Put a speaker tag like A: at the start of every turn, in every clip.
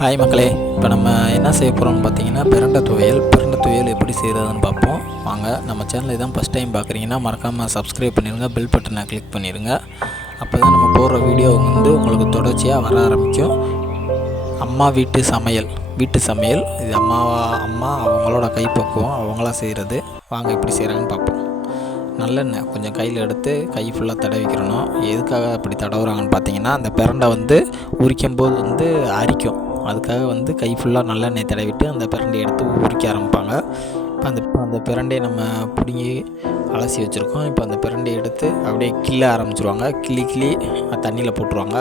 A: Hi மக்களே. இப்போ நம்ம என்ன செய்ய போகிறோம்னு பார்த்தீங்கன்னா பிரண்டை துவையல். பிரண்டை துவையல் எப்படி செய்கிறதுன்னு பார்ப்போம் வாங்க நம்ம சேனல் தான் ஃபஸ்ட் டைம் பார்க்குறீங்கன்னா மறக்காமல் சப்ஸ்கிரைப் பண்ணிடுங்க பெல் பட்டனை கிளிக் பண்ணிடுங்க அப்போ தான் நம்ம போடுற வீடியோ வந்து உங்களுக்கு தொடர்ச்சியாக வர ஆரம்பிக்கும். அம்மா வீட்டு சமையல். வீட்டு சமையல். இது அம்மாவா அம்மா அவங்களோட கைப்பக்குவம் அவங்களா செய்கிறது வாங்க எப்படி செய்கிறாங்கன்னு பார்ப்போம் நல்லெண்ணெய் கொஞ்சம் கையில் எடுத்து கை ஃபுல்லாக தடவிக்கிறணும். எதுக்காக அப்படி தடவுறாங்கன்னு பார்த்தீங்கன்னா அந்த பிரண்டை வந்து உரிக்கும் போது வந்து அரிக்கும். அதுக்காக வந்து கை ஃபுல்லாக நல்லெண்ணெய் தடவிட்டு அந்த பிரண்டையை எடுத்து உரிக்க ஆரம்பிப்பாங்க. இப்போ அந்த அந்த பிரண்டையை நம்ம பிடுங்கி அலசி வச்சுருக்கோம். இப்போ அந்த பிரண்டையை எடுத்து அப்படியே கிள்ள ஆரம்பிச்சிருவாங்க. கிள்ளி கிள்ளி தண்ணியில் போட்டுருவாங்க.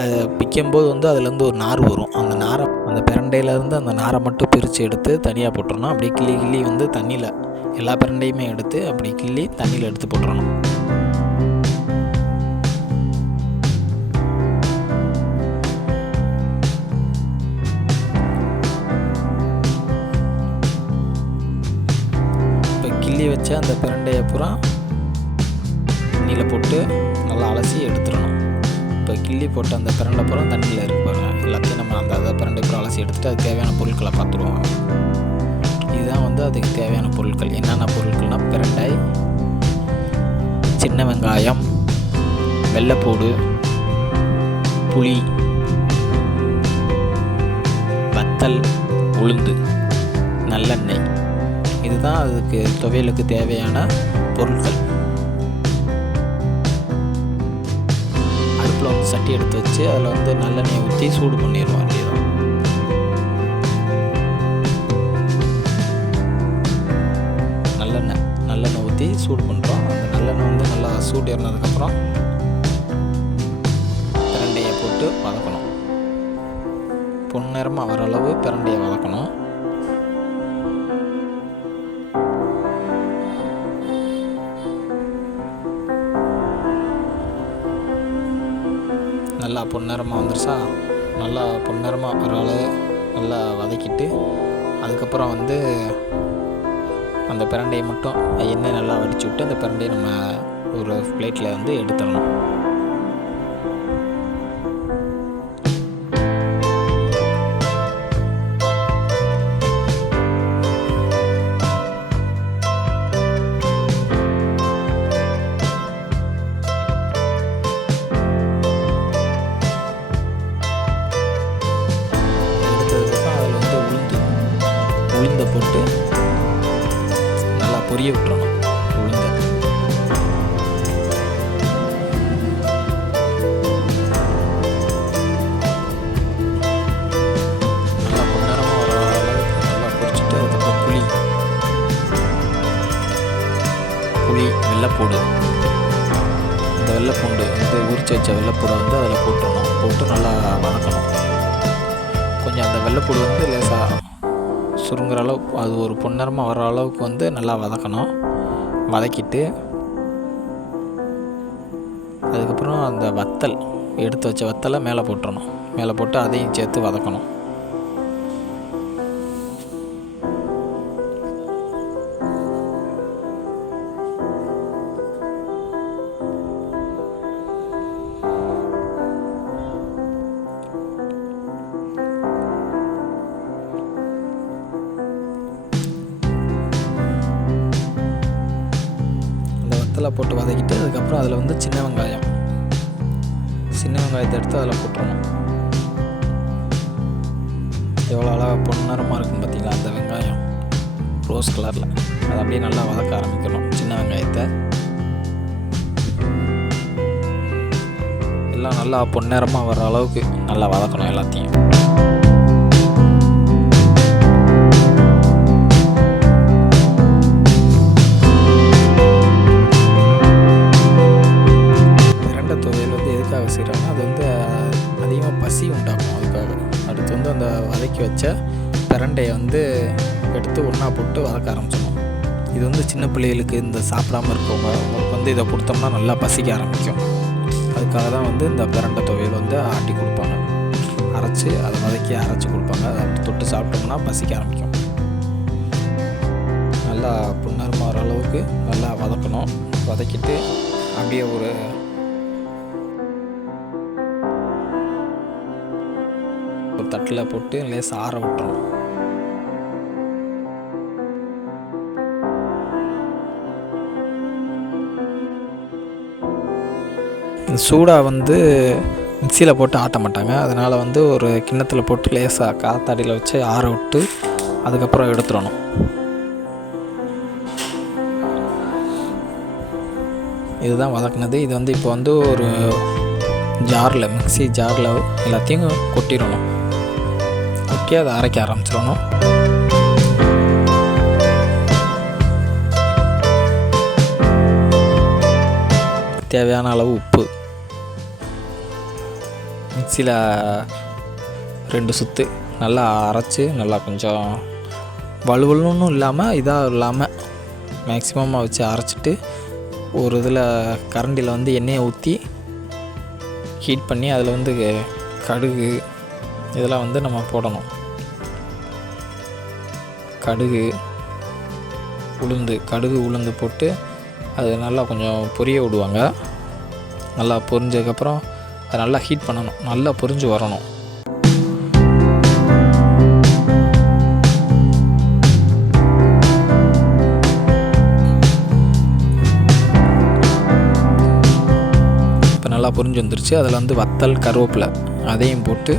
A: அது பிக்கும்போது வந்து அதுலேருந்து ஒரு நார் வரும். அந்த நாரை அந்த பிரண்டையிலேருந்து அந்த நாரை மட்டும் பிரித்து எடுத்து தனியாக போட்டுருணும் அப்படியே கிளி கிள்ளி வந்து தண்ணியில் எல்லா பிரண்டையுமே எடுத்து அப்படி கிள்ளி தண்ணியில் எடுத்து போட்டுறணும். கிள்ளி வச்ச அந்த பிரண்டையை பூரா தண்ணியில் போட்டு நல்லா அலசி எடுத்துடணும். இப்போ கிள்ளி போட்ட அந்த பிரண்டை பூரா தண்ணியில் இருப்பாங்க எல்லாத்தையும் நம்ம அந்த அதை பிரண்டை பூரா அலசி எடுத்துகிட்டு அதுக்கு தேவையான பொருட்களை பார்த்துருவோம். இதுதான் வந்து அதுக்கு தேவையான பொருட்கள். என்னென்ன பொருட்கள்னால் பிரண்டை சின்ன வெங்காயம் வெள்ளைப்பூடு புளி வத்தல் உளுந்து நல்லெண்ணெய். இதுதான் அதுக்கு துவையலுக்கு தேவையான பொருட்கள். அடுப்பில் வந்து சட்டி எடுத்து வச்சு அதில் வந்து நல்லெண்ணெயை ஊற்றி சூடு பண்ணிடுவோம் வேண்டியதான் நல்லெண்ணெய் நல்லெண்ணெய் ஊற்றி சூடு பண்ணுறோம் அந்த நல்லெண்ணெய் வந்து நல்லா சூடு ஏறினதுக்கப்புறம் பிரண்டையை போட்டு வதக்கணும். பொன்னிறமாக வர அளவு பிரண்டையை வதக்கணும். நல்லா பொன்னிறமாக வந்துருச்சா? நல்லா பொன்னிறமாக வர நல்லா வதக்கிட்டு அதுக்கப்புறம் வந்து அந்த பிரண்டையை மட்டும் எண்ணெய் நல்லா வடிச்சு விட்டு அந்த பிரண்டையை நம்ம ஒரு பிளேட்டில் வந்து எடுத்துடணும். உளுந்தை போட்டு நல்லா பொரிய விட்டுறணும். உளுந்தை. நல்லா பொன்னரமாக வர அளவுக்கு நல்லா பொரிச்சிட்டு அதுக்கப்புறம் புளி. புளி வெள்ளைப்பூடு இந்த வெள்ளைப்பூண்டு இந்த உரிச்சு வச்ச வெள்ளைப்பூடை வந்து அதில் போட்டுடணும். போட்டு நல்லா வணக்கணும் கொஞ்சம் அந்த வெள்ளைப்பூடு வந்து லேசாக சுருங்குற அளவு அது ஒரு பொன்னரமாக வர அளவுக்கு வந்து நல்லா வதக்கணும். வதக்கிட்டு அதுக்கப்புறம் அந்த வத்தல் எடுத்து வச்ச வத்தலை மேலே போட்டுறணும். மேலே போட்டு அதையும் சேர்த்து வதக்கணும். அந்த போட்டு வதக்கிட்டு அதுக்கப்புறம் அதில் வந்து சின்ன வெங்காயம். சின்ன வெங்காயத்தை எடுத்து அதில் போட்டுறணும் எவ்வளோ அழகாக பொன்னரமாக இருக்கும் பார்த்திங்களா அந்த வெங்காயம். ரோஸ் கலரில் அதை அப்படியே நல்லா வதக்க ஆரம்பிக்கணும் சின்ன வெங்காயத்தை. எல்லாம் நல்லா பொன்னேரமாக வர அளவுக்கு நல்லா வதக்கணும் எல்லாத்தையும். அதிகமாக பசி அதுக்காக. அடுத்து வந்து அந்த வதக்கி வச்ச பிரண்டையை வந்து எடுத்து ஒன்றா போட்டு வதக்க ஆரம்பிச்சிடணும். இது வந்து சின்ன பிள்ளைகளுக்கு இந்த சாப்பிடாம இருக்கவங்க அவங்களுக்கு வந்து இதை கொடுத்தோம்னா நல்லா பசிக்க ஆரம்பிக்கும். அதுக்காக தான் வந்து இந்த பிரண்டை துவையல் வந்து ஆட்டி கொடுப்பாங்க. அரைச்சி அதை வதக்கி அரைச்சி கொடுப்பாங்க. அதை தொட்டு சாப்பிட்டோம்னா பசிக்க ஆரம்பிக்கும். நல்லா புன்னரமாக வர அளவுக்கு நல்லா வதக்கணும். வதக்கிட்டு அப்படியே ஒரு தட்டில் போட்டு லேசாக ஆற விட்டுறணும் சூடாக வந்து மிக்சியில் போட்டு ஆட்ட மாட்டாங்க. அதனால் வந்து ஒரு கிண்ணத்தில் போட்டு லேசாக காத்தாடியில் வச்சு ஆற விட்டு அதுக்கப்புறம் எடுத்துடணும். இதுதான் வதக்குனது. இது வந்து இப்போ வந்து ஒரு ஜாரில் மிக்ஸி ஜாரில் எல்லாத்தையும் கொட்டிடணும். கொட்டி அதை அரைக்க ஆரம்பிச்சிடணும். தேவையான அளவு உப்பு. மிக்சியில் ரெண்டு சுற்று நல்லா அரைச்சி நல்லா கொஞ்சம் வலுவலுன்னு இல்லாமல் இதாக இல்லாமல் மேக்ஸிமமாக வச்சு அரைச்சிட்டு ஒரு இதில் கரண்டியில் வந்து எண்ணெயை ஊற்றி ஹீட் பண்ணி அதில் வந்து கடுகு இதெல்லாம் வந்து நம்ம போடணும். கடுகு உளுந்து கடுகு உளுந்து போட்டு அது நல்லா கொஞ்சம் பொரிய விடுவாங்க. நல்லா பொரிஞ்சதுக்கப்புறம் அதை நல்லா ஹீட் பண்ணணும். நல்லா பொரிஞ்சு வரணும். இப்போ நல்லா பொரிஞ்சு வந்துருச்சு. அதில் வந்து வத்தல் கருவேப்பிலை அதையும் போட்டு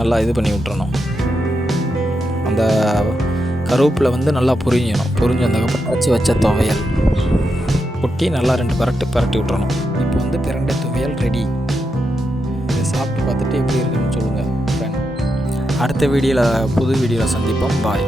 A: நல்லா இது பண்ணி விட்டுறணும். அந்த கருவேப்பிலை வந்து நல்லா புரிஞ்சிடணும் புரிஞ்சு வந்ததுக்கப்புறம் வச்சு வச்ச துவையல். கொட்டி நல்லா ரெண்டு பரட்டு பரட்டி விட்டுறணும். இப்போ வந்து பிரண்டை துவையல் ரெடி இதை சாப்பிட்டு பார்த்துட்டு எப்படி இருக்குன்னு சொல்லுங்கள் ஃப்ரெண்ட் அடுத்த வீடியோவில் புது வீடியோவில் சந்திப்போம். பாய்